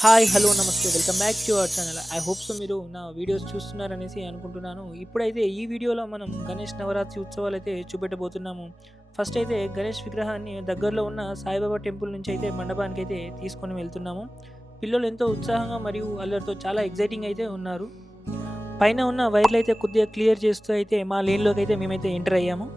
Hi! Hello! నమస్తే. Welcome back to our channel. I hope so మీరు నా videos చూస్తున్నారనేసి అనుకుంటున్నాను. ఇప్పుడైతే ఈ వీడియోలో మనం గణేష్ నవరాత్రి ఉత్సవాలైతే చూపెట్టబోతున్నాము. ఫస్ట్ అయితే గణేష్ విగ్రహాన్ని దగ్గరలో ఉన్న సాయిబాబా టెంపుల్ నుంచి అయితే మండపానికైతే తీసుకొని వెళ్తున్నాము. పిల్లలు ఎంతో ఉత్సాహంగా మరియు అల్లరితో చాలా ఎక్సైటింగ్ అయితే ఉన్నారు. పైన ఉన్న వైర్‌లైతే కొద్దిగా క్లియర్ చేస్తూ అయితే మా లేన్‌లోకైతే మేమైతే ఎంటర్ అయ్యాము.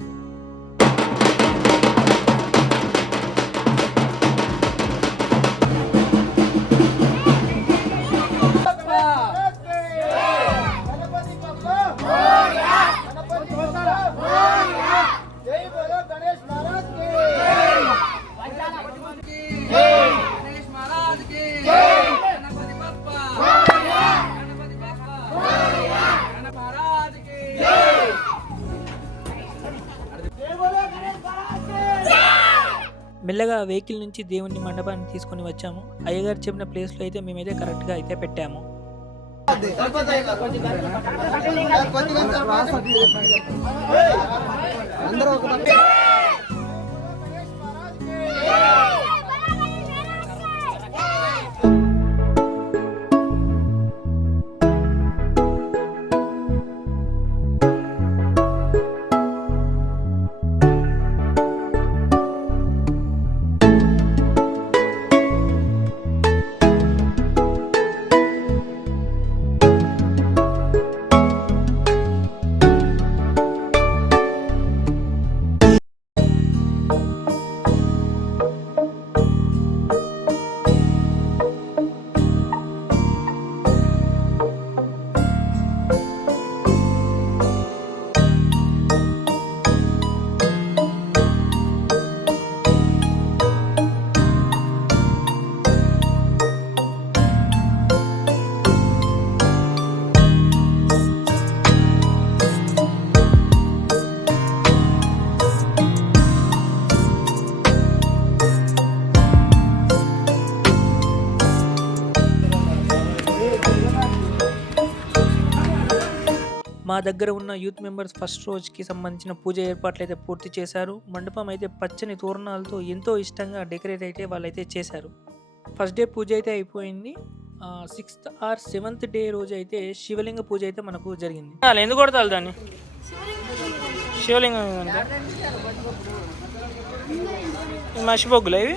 गणपति बप्पा मोरया गणपति बप्पा मोरया जय बोलो गणेश महाराज की जय गणेश महाराज की जय गणपति बप्पा मोरया गणपति बप्पा मोरया गणपति महाराज की जय जय बोलो गणेश महाराज की మెల్లగా వెహికల్ నుంచి దేవుని మండపానికి తీసుకొని వచ్చాము. అయ్యగారు చెప్పిన ప్లేస్‌లో అయితే మేమైతే కరెక్ట్‌గా అయితే పెట్టాము. అందరూ ఒక మా దగ్గర ఉన్న యూత్ మెంబర్స్ ఫస్ట్ రోజుకి సంబంధించిన పూజ ఏర్పాట్లయితే పూర్తి చేశారు. మండపం అయితే పచ్చని తోరణాలతో ఎంతో ఇష్టంగా డెకరేట్ అయితే వాళ్ళైతే చేశారు. ఫస్ట్ డే పూజ అయితే అయిపోయింది. 6th ఆర్ 7th డే రోజు అయితే శివలింగ పూజ అయితే మనకు జరిగింది. ఎందుకు కొడతారు దాన్ని? శివలింగం మర్చిపోగులు ఇవి.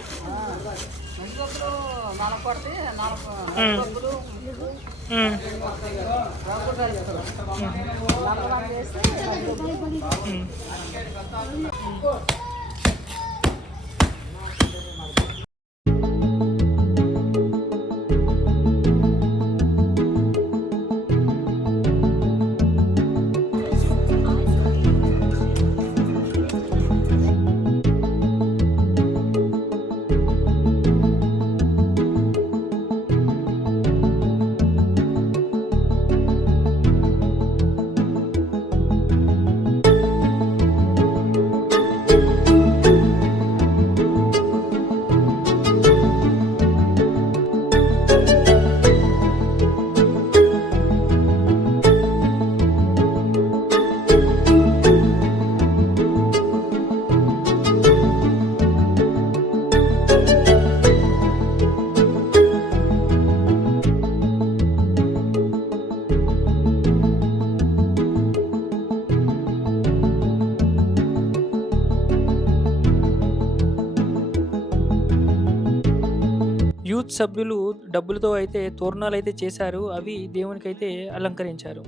యూత్ సభ్యులు డబ్బులతో అయితే తోరణాలు అయితే చేశారు. అవి దేవునికైతే అలంకరించారు.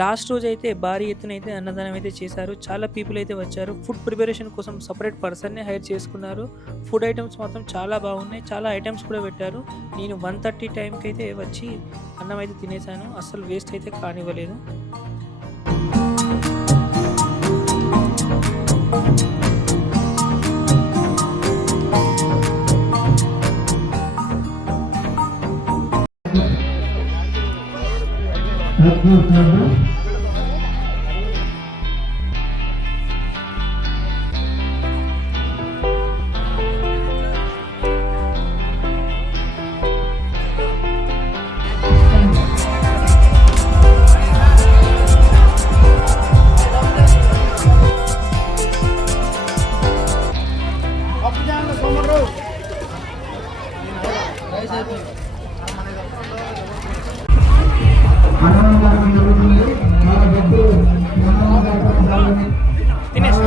లాస్ట్ రోజైతే భారీ ఎత్తున అయితే అన్నదానం అయితే చేశారు. చాలా పీపుల్ అయితే వచ్చారు. ఫుడ్ ప్రిపరేషన్ కోసం సెపరేట్ పర్సన్‌ని హైర్ చేసుకున్నారు. ఫుడ్ ఐటెమ్స్ మాత్రం చాలా బాగున్నాయి. చాలా ఐటెమ్స్ కూడా పెట్టారు. నేను 1:30 టైంకైతే వచ్చి అన్నం అయితే తినేసాను. అస్సలు వేస్ట్ అయితే కానివ్వలేదు. తినేసి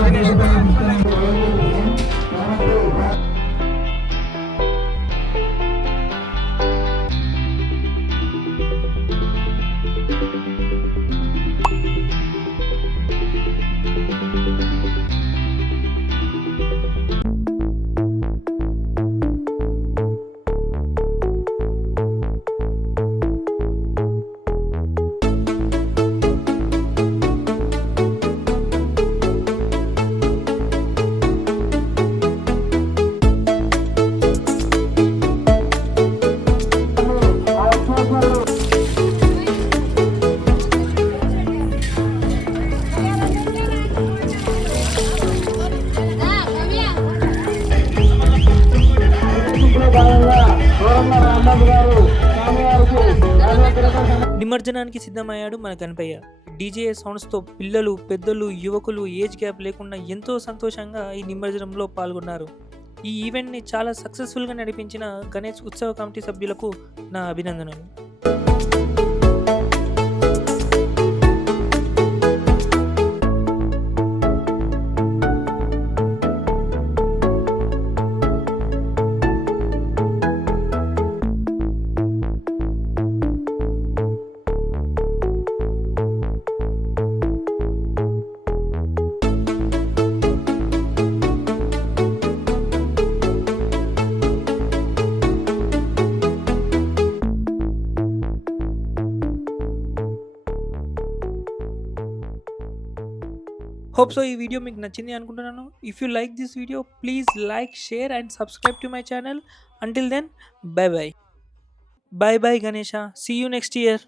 నిమజ్జనానికి సిద్ధమయ్యాడు మన గణపయ్య. డీజే సౌండ్స్తో పిల్లలు, పెద్దలు, యువకులు ఏజ్ గ్యాప్ లేకుండా ఎంతో సంతోషంగా ఈ నిమజ్జనంలో పాల్గొన్నారు. ఈ ఈవెంట్ని చాలా సక్సెస్ఫుల్గా నడిపించిన గణేష్ ఉత్సవ కమిటీ సభ్యులకు నా అభినందనలు. హోప్ సో ఈ వీడియో మీకు నచ్చింది అనుకుంటున్నాను. If you like this video please like, share and subscribe to my channel. Until then bye bye. Bye bye Ganesha. See you next year.